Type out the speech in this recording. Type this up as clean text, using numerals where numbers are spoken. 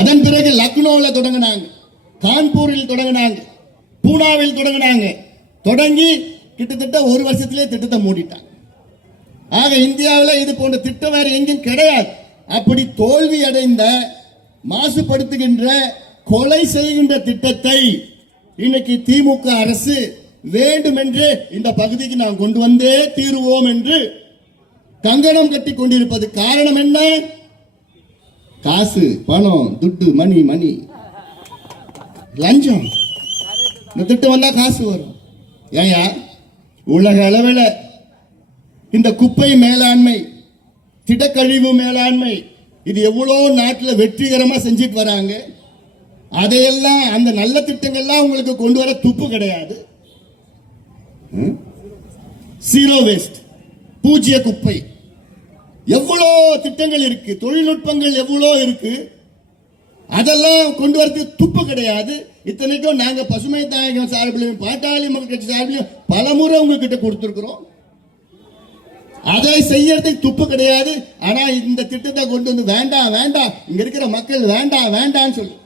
அதன் பிறகு லக்னோவில் தொடங்கினாங்க, கான்பூரில் தொடங்கினாங்க, பூனாவில் தொடங்கினாங்க. தொடங்கி கிட்டத்தட்ட ஒரு வருஷத்திலே திட்டத்தை மூடிட்டாங்க. ஆக இந்தியாவில் இது போன்ற திட்டம் வேற எங்கேயும் கிடையாது. அப்படி தோல்வி அடைந்த, மாசுபடுத்துகின்ற, கொலை செய்கின்ற திட்டத்தை இன்னைக்கு திமுக அரசு வேண்டுமென்று இந்த பகுதிக்கு நாம் கொண்டு வந்தே தீருவோம் என்று கங்கணம் கட்டி கொண்டிருப்பது காரணம் என்ன? காசு, பணம், துட்டு, மணி, லஞ்சம். இந்த திட்டம் வந்தா காசு வரும். ஏயா, உலக அளவில் இந்த குப்பை மேலாண்மை, திடக்கழிவு மேலாண்மை, இது எவ்வளோ நாட்டில் வெற்றிகரமா செஞ்சிட்டு வராங்க. அதையெல்லாம், அந்த நல்ல திட்டங்கள்லாம் உங்களுக்கு கொண்டு வர துப்பு கிடையாது. ஜீரோ வேஸ்ட், பூஜ்ய குப்பை, எவ்வளோ திட்டங்கள் இருக்கு, தொழில்நுட்பங்கள் எவ்வளோ இருக்கு, அதெல்லாம் கொண்டு வரது துப்பு கிடையாது. இத்தனைக்கும் நாங்க பசுமை தாயகம் சார்பிலையும் பாட்டாளி மக்கள் கட்சி சார்பிலையும் பல முறை உங்ககிட்ட கொடுத்திருக்கிறோம். அதை செய்யறதுக்கு துப்பு கிடையாது. ஆனா இந்த திட்டத்தை கொண்டு வந்து வேண்டாம் வேண்டாம், இங்க இருக்கிற மக்கள் வேண்டாம் வேண்டாம்னு சொல்லு.